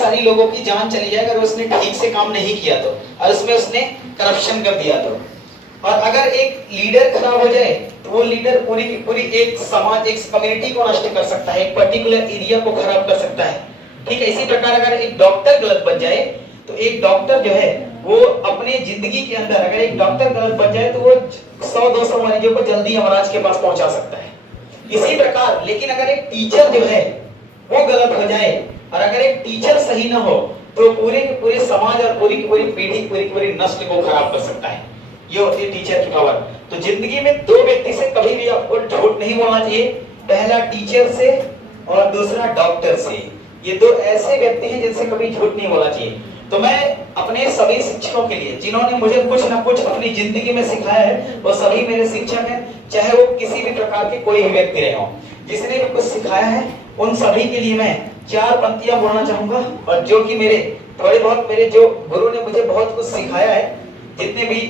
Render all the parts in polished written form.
सारी लोगों की जान चली जाए अगर उसने ठीक से काम नहीं किया तो, और उसमें उसने करप्शन कर दिया तो। और अगर एक लीडर खराब हो जाए तो वो लीडर पूरी की पूरी एक समाज, एक कम्युनिटी को नष्ट कर सकता है, एक पर्टिकुलर एरिया को खराब कर सकता है। ठीक है, इसी प्रकार अगर एक डॉक्टर गलत बन जाए तो एक डॉक्टर जो है वो अपने जिंदगी के अंदर, अगर एक डॉक्टर गलत बन जाए तो वो 100-200 मरीजों को जल्दी यमराज के पास पहुंचा सकता है। इसी प्रकार लेकिन अगर एक टीचर जो है वो गलत हो जाए, और अगर एक टीचर सही ना हो तो पूरे के पूरे समाज और पूरी की पूरी पीढ़ी, पूरी की पूरी नस्ल को खराब कर सकता है। ये होती है टीचर की पावर। तो जिंदगी में दो व्यक्ति से कभी भी आपको झूठ नहीं बोलना चाहिए, पहला टीचर से और दूसरा डॉक्टर से। ये दो ऐसे व्यक्ति हैं जिनसे कभी झूठ नहीं बोलना चाहिए। तो मैं अपने सभी शिक्षकों के लिए, जिन्होंने मुझे कुछ ना कुछ अपनी जिंदगी में सिखाया है, वो सभी मेरे शिक्षक हैं, चाहे वो किसी भी प्रकार के कोई भी व्यक्ति रहे हो, जिसने भी कुछ सिखाया है उन सभी के लिए मैं 4 पंक्तियां बोलना चाहूंगा। और जो कि मेरे थोड़े बहुत, मेरे जो गुरु ने मुझे बहुत कुछ सिखाया है, जितने भी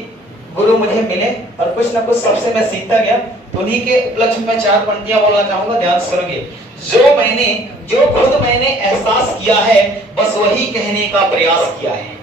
गुरु मुझे मिले और कुछ ना कुछ सबसे मैं सीखता गया, तो उन्हीं के उपलक्ष्य में 4 पंक्तियां बोलना चाहूंगा, ध्यान से सुनिए। जो खुद मैंने एहसास किया है बस वही कहने का प्रयास किया है।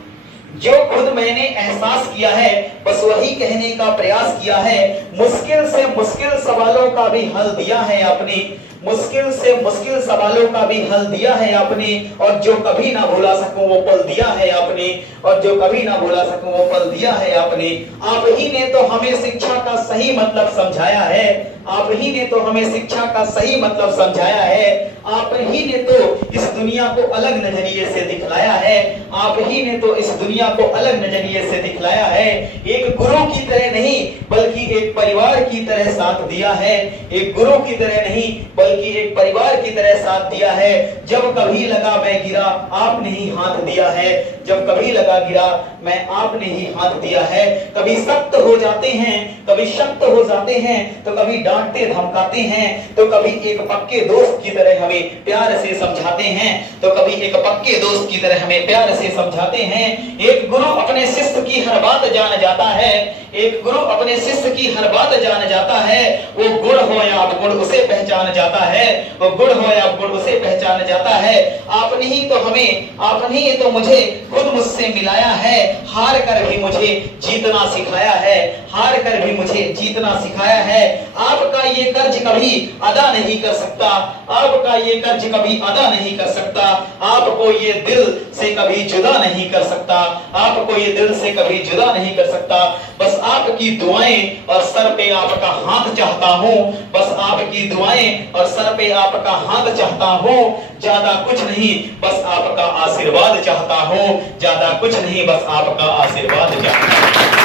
जो खुद मैंने एहसास किया है बस वही कहने का प्रयास किया है। मुश्किल से मुश्किल सवालों का भी हल दिया है आपने, मुश्किल से मुश्किल सवालों का भी हल दिया है आपने, और जो कभी ना भुला सकूं वो पल दिया है आपने, और जो कभी ना भुला सकूं वो पल दिया है आपने। आप ही ने तो हमें शिक्षा का सही मतलब समझाया है, आप ही ने तो हमें शिक्षा का सही मतलब समझाया है, आप ही ने तो इस दुनिया को अलग नजरिए से दिखलाया है, आप ही ने तो इस दुनिया को अलग नजरिए से दिखलाया है। एक गुरु की तरह नहीं बल्कि एक परिवार की तरह साथ दिया है, एक गुरु की तरह नहीं बल्कि एक परिवार की तरह साथ दिया है। जब कभी लगा मैं गिरा आपने ही हाथ दिया है, जब कभी लगा गिरा मैं आपने ही हाथ दिया है। कभी सख्त हो जाते हैं, कभी शक्त हो जाते हैं, तो कभी डांटते धमकाते हैं, तो कभी एक पक्के दोस्त की तरह हमें प्यार से समझाते हैं, तो कभी एक पक्के दोस्त की तरह हमें प्यार से समझाते हैं। एक गुरु अपने शिष्य की हर बात जान जाता है, एक गुरु अपने शिष्य की हर बात जान जाता है। वो गुण हो या अवगुण उसे पहचान जाता है, वो गुण हो या अवगुण उसे पहचान जाता है। आपने ही तो हमें, आपने ही तो मुझे खुद मुझसे मिलाया है, हार कर भी मुझे जीतना सिखाया है, हार कर भी मुझे जीतना सिखाया है। आपका ये कर्ज कभी अदा नहीं कर सकता, आपका ये कर्ज कभी अदा नहीं कर सकता, आपको ये दिल से कभी जुदा नहीं कर सकता, आपको ये दिल से कभी जुदा नहीं कर सकता। बस आपकी दुआएं और सर पे आपका हाथ चाहता हूँ, बस आपकी दुआएं और सर पे आपका हाथ चाहता हूँ। ज्यादा कुछ नहीं बस आपका आशीर्वाद चाहता हूँ, ज्यादा कुछ नहीं बस आपका आशीर्वाद चाहता हूँ।